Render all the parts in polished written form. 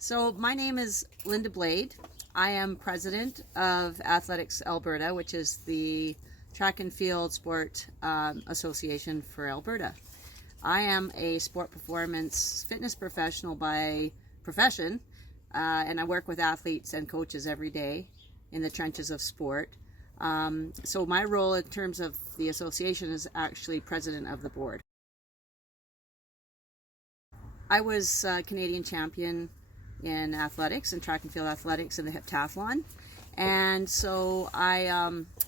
So my name is Linda Blade. I am president of Athletics Alberta, which is the track and field sport association for Alberta. I am a sport performance fitness professional by profession, and I work with athletes and coaches every day in the trenches of sport. So my role in terms of the association is actually president of the board. I was Canadian champion in athletics and track and field athletics and the heptathlon, and so I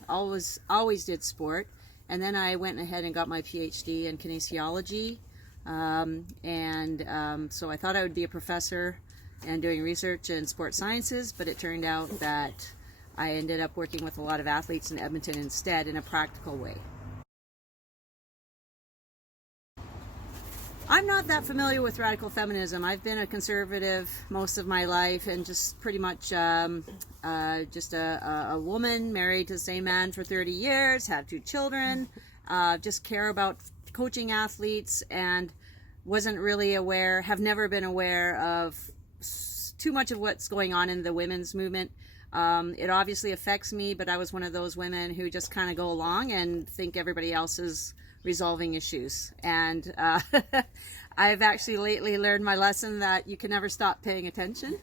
always did sport. And then I went ahead and got my PhD in kinesiology, so I thought I would be a professor and doing research in sports sciences, but it turned out that I ended up working with a lot of athletes in Edmonton instead in a practical way. I'm not that familiar with radical feminism. I've been a conservative most of my life and just pretty much just a woman married to the same man for 30 years, have 2 children, just care about coaching athletes, and wasn't really aware, have never been aware of too much of what's going on in the women's movement. It obviously affects me, but I was one of those women who just kind of go along and think everybody else is resolving issues. And I've actually lately learned my lesson that you can never stop paying attention.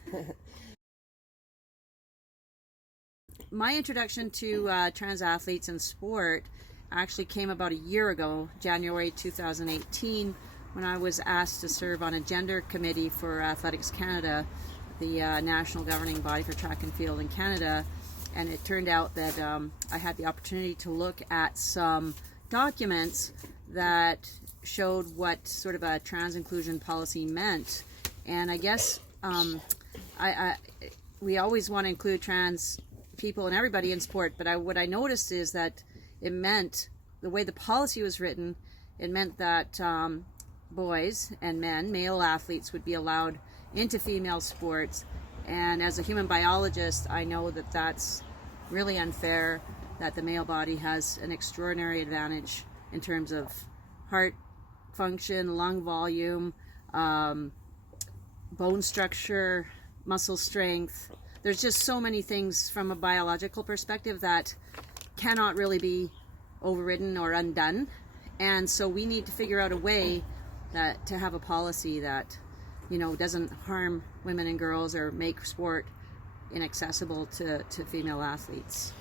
My introduction to trans athletes in sport actually came about a year ago, January 2018, when I was asked to serve on a gender committee for Athletics Canada, the national governing body for track and field in Canada. And it turned out that I had the opportunity to look at some documents that showed what sort of a trans inclusion policy meant. And I guess we always want to include trans people and everybody in sport, but what I noticed is that it meant, the way the policy was written, it meant that boys and men, male athletes, would be allowed into female sports. And as a human biologist, I know that that's really unfair, that the male body has an extraordinary advantage in terms of heart function, lung volume, bone structure, muscle strength. There's just so many things from a biological perspective that cannot really be overridden or undone. And so we need to figure out a way that to have a policy that, you know, doesn't harm women and girls or make sport inaccessible to female athletes.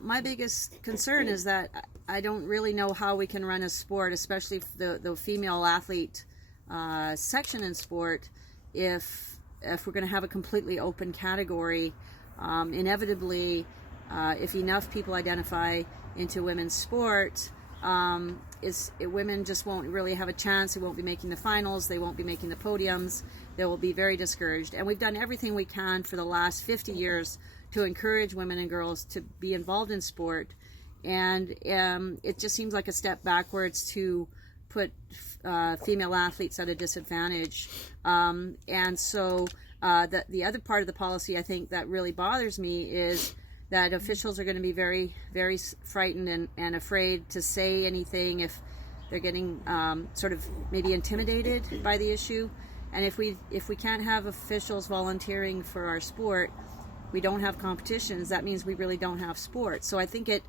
My biggest concern is that I don't really know how we can run a sport, especially the female athlete section in sport, if we're going to have a completely open category. Inevitably, if enough people identify into women's sport, women just won't really have a chance. They won't be making the finals. They won't be making the podiums. They will be very discouraged. And we've done everything we can for the last 50 years to encourage women and girls to be involved in sport. And it just seems like a step backwards to put female athletes at a disadvantage. And so the other part of the policy, I think, that really bothers me is that officials are going to be very, very frightened and afraid to say anything if they're getting sort of maybe intimidated by the issue. And if we can't have officials volunteering for our sport, we don't have competitions, that means we really don't have sport. So I think it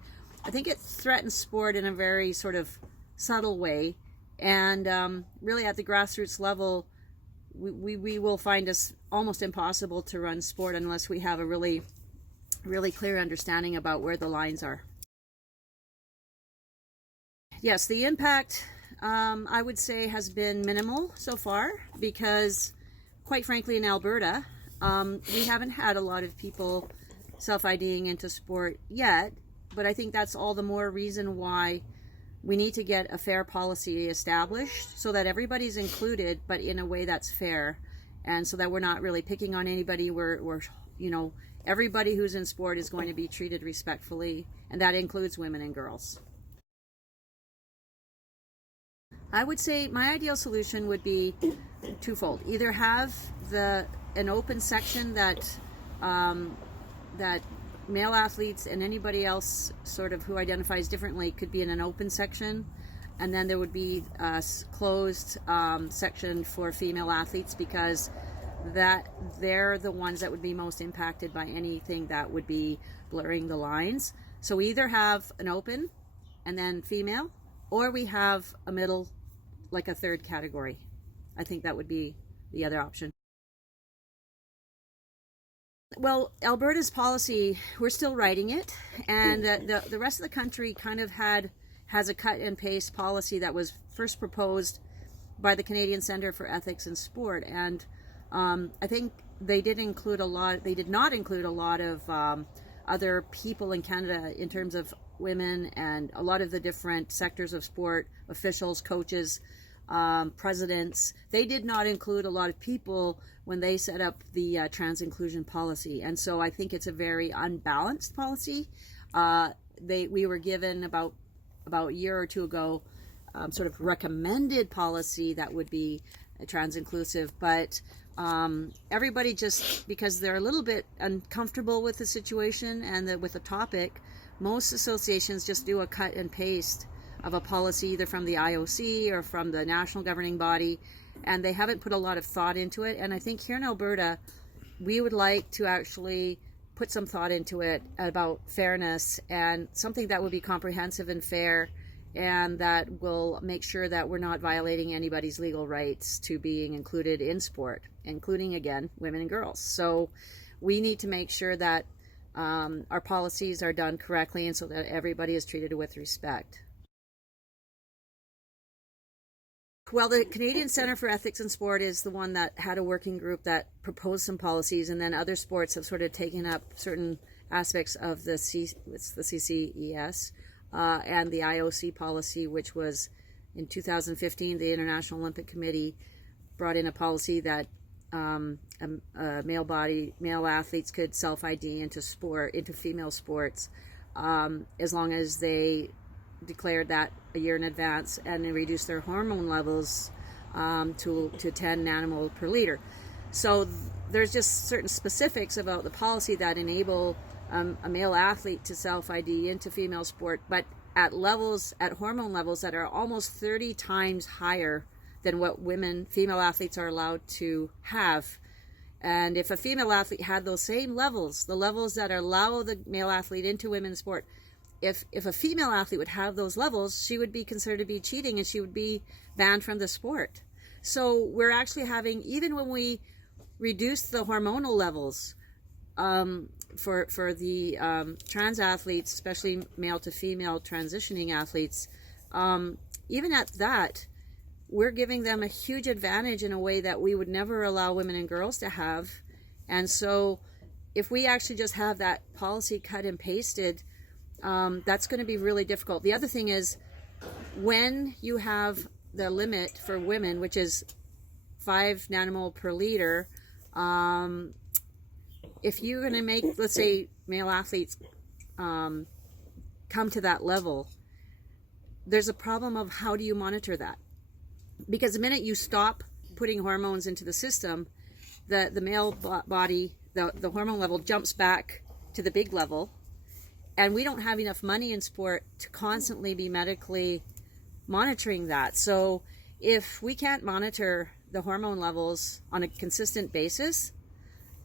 threatens sport in a very sort of subtle way. And really at the grassroots level, we will find us almost impossible to run sport unless we have a really clear understanding about where the lines are. Yes, the impact, I would say, has been minimal so far because, quite frankly, in Alberta, we haven't had a lot of people self-IDing into sport yet, but I think that's all the more reason why we need to get a fair policy established so that everybody's included, but in a way that's fair, and so that we're not really picking on anybody. We're you know, everybody who's in sport is going to be treated respectfully, and that includes women and girls. I would say my ideal solution would be twofold. Either have an open section that male athletes and anybody else sort of who identifies differently could be in an open section, and then there would be a closed section for female athletes, because that they're the ones that would be most impacted by anything that would be blurring the lines. So we either have an open and then female, or we have a middle, like a third category. I think that would be the other option. Well, Alberta's policy, we're still writing it, and the rest of the country kind of has a cut and paste policy that was first proposed by the Canadian Centre for Ethics in Sport, and I think they did not include a lot of other people in Canada in terms of women and a lot of the different sectors of sport, officials, coaches, presidents. They did not include a lot of people when they set up the trans inclusion policy, and so I think it's a very unbalanced policy. We were given about a year or two ago sort of recommended policy that would be trans inclusive, but everybody, just because they're a little bit uncomfortable with the situation and with the topic, most associations just do a cut and paste of a policy either from the IOC or from the national governing body, and they haven't put a lot of thought into it. And I think here in Alberta, we would like to actually put some thought into it about fairness, and something that would be comprehensive and fair, and that will make sure that we're not violating anybody's legal rights to being included in sport, including, again, women and girls. So we need to make sure that our policies are done correctly, and so that everybody is treated with respect. Well, the Canadian Centre for Ethics in Sport is the one that had a working group that proposed some policies, and then other sports have sort of taken up certain aspects of the CCES and the IOC policy, which was in 2015, the International Olympic Committee brought in a policy that male athletes could self-ID into female sports, as long as they declared that a year in advance and they reduced their hormone levels to 10 nanomole per liter. So there's just certain specifics about the policy that enable a male athlete to self-ID into female sport, but at hormone levels that are almost 30 times higher than what female athletes are allowed to have. And if a female athlete had those same levels, the levels that allow the male athlete into women's sport, if a female athlete would have those levels, she would be considered to be cheating, and she would be banned from the sport. So we're actually having, even when we reduce the hormonal levels for the trans athletes, especially male to female transitioning athletes, even at that, we're giving them a huge advantage in a way that we would never allow women and girls to have. And so if we actually just have that policy cut and pasted, that's going to be really difficult. The other thing is, when you have the limit for women, which is 5 nanomole per liter, if you're going to make, let's say, male athletes come to that level, there's a problem of how do you monitor that? Because the minute you stop putting hormones into the system, the male body, the hormone level jumps back to the big level, and we don't have enough money in sport to constantly be medically monitoring that. So if we can't monitor the hormone levels on a consistent basis,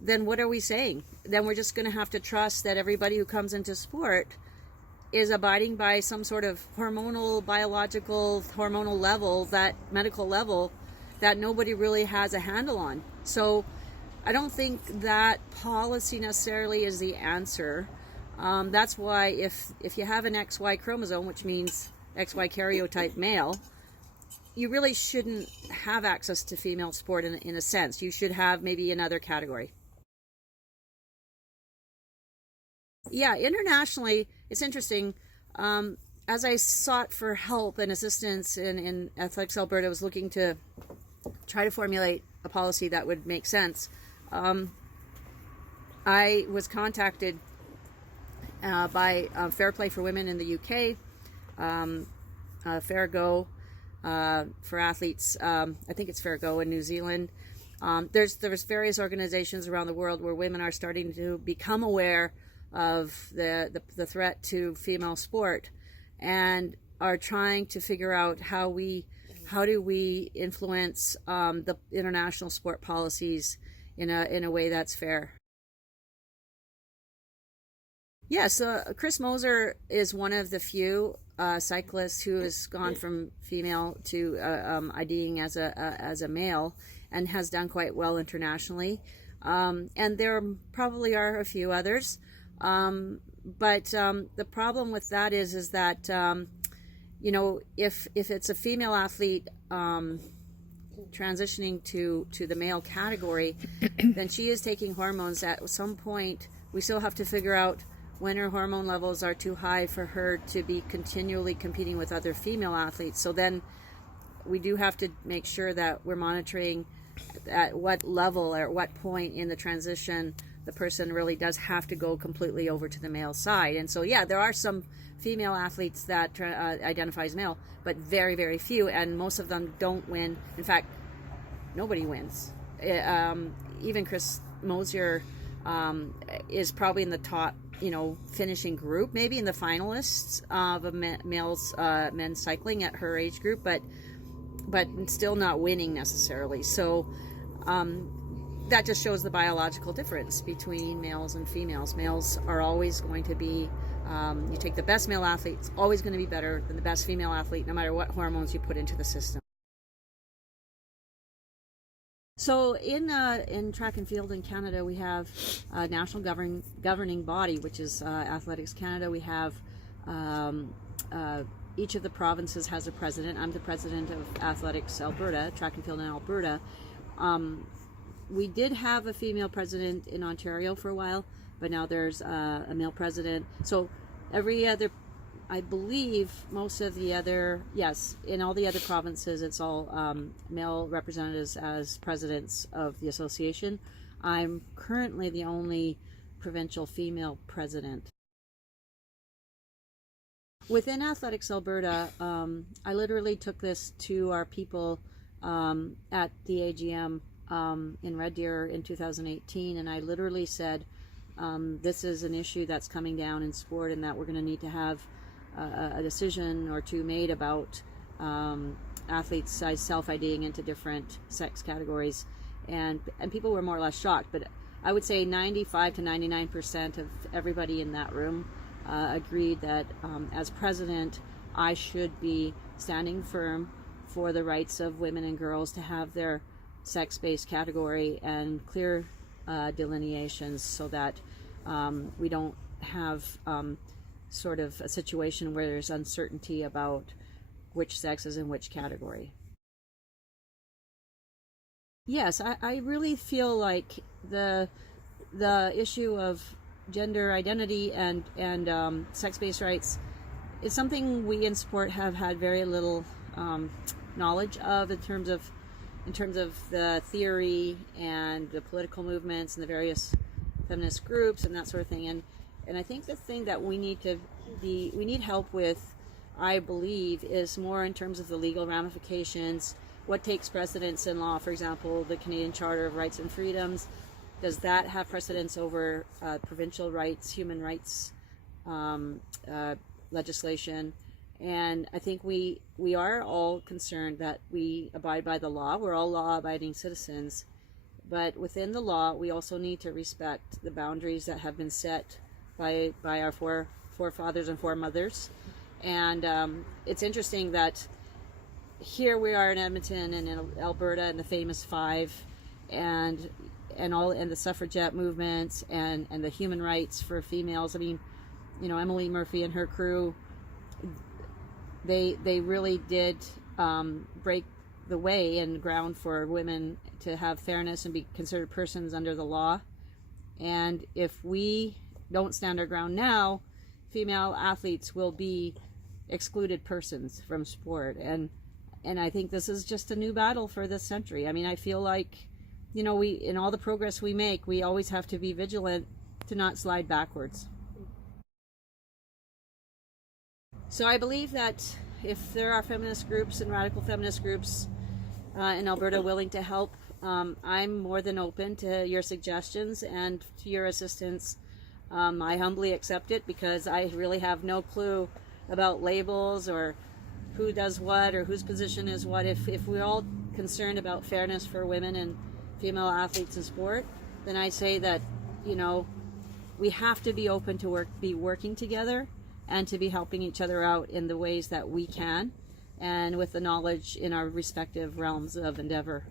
then what are we saying? Then we're just going to have to trust that everybody who comes into sport is abiding by some sort of biological hormonal level, that medical level that nobody really has a handle on. So I don't think that policy necessarily is the answer. That's why if you have an XY chromosome, which means XY karyotype male, you really shouldn't have access to female sport in a sense. You should have maybe another category. Yeah, internationally, it's interesting. As I sought for help and assistance in Athletics Alberta, I was looking to try to formulate a policy that would make sense. I was contacted by Fair Play for Women in the UK, Fair Go for athletes. I think it's Fair Go in New Zealand. There's various organizations around the world where women are starting to become aware of the threat to female sport, and are trying to figure out how do we influence the international sport policies in a way that's fair. Yes, Chris Moser is one of the few cyclists who has gone from female to IDing as a male, and has done quite well internationally. And there probably are a few others, but the problem with that is that if it's a female athlete transitioning to the male category, then she is taking hormones. At some point, we still have to figure out when her hormone levels are too high for her to be continually competing with other female athletes. So then we do have to make sure that we're monitoring at what level or at what point in the transition the person really does have to go completely over to the male side. And so, yeah, there are some female athletes that identify as male, but very, very few, and most of them don't win. In fact, nobody wins. Even Chris Mosier is probably in the top, finishing group, maybe in the finalists of a men's cycling at her age group, but still not winning necessarily. So that just shows the biological difference between males and females. Males are always going to be, you take the best male athlete, it's always going to be better than the best female athlete, no matter what hormones you put into the system. So in track and field in Canada, we have a national governing body, which is Athletics Canada. We have each of the provinces has a president. I'm the president of Athletics Alberta, track and field in Alberta. We did have a female president in Ontario for a while, but now there's a male president. So every other, I believe most of the other, yes, in all the other provinces, it's all male representatives as presidents of the association. I'm currently the only provincial female president. Within Athletics Alberta, I literally took this to our people at the AGM in Red Deer in 2018, and I literally said, this is an issue that's coming down in sport, and that we're going to need to have a decision or two made about athletes self-IDing into different sex categories, and people were more or less shocked. But I would say 95 to 99% of everybody in that room agreed that as president, I should be standing firm for the rights of women and girls to have their sex-based category and clear delineations, so that we don't have sort of a situation where there's uncertainty about which sex is in which category. Yes, I really feel like the issue of gender identity and sex-based rights is something we in sport have had very little knowledge of in terms of the theory and the political movements and the various feminist groups and that sort of thing. And I think the thing that we need help with, I believe, is more in terms of the legal ramifications. What takes precedence in law? For example, the Canadian Charter of Rights and Freedoms, does that have precedence over provincial rights, human rights legislation? And I think we are all concerned that we abide by the law. We're all law-abiding citizens. But within the law, we also need to respect the boundaries that have been set by our forefathers and foremothers. And it's interesting that here we are in Edmonton and in Alberta and the famous five, and the suffragette movements and the human rights for females. I mean, Emily Murphy and her crew, they really did break the way and ground for women to have fairness and be considered persons under the law. And if we don't stand our ground now, female athletes will be excluded persons from sport. And I think this is just a new battle for this century. I mean, I feel like, we, in all the progress we make, we always have to be vigilant to not slide backwards. So I believe that if there are feminist groups and radical feminist groups in Alberta willing to help, I'm more than open to your suggestions and to your assistance. I humbly accept it, because I really have no clue about labels or who does what or whose position is what. If we're all concerned about fairness for women and female athletes in sport, then I say that, you know, we have to be open to be working together and to be helping each other out in the ways that we can and with the knowledge in our respective realms of endeavor.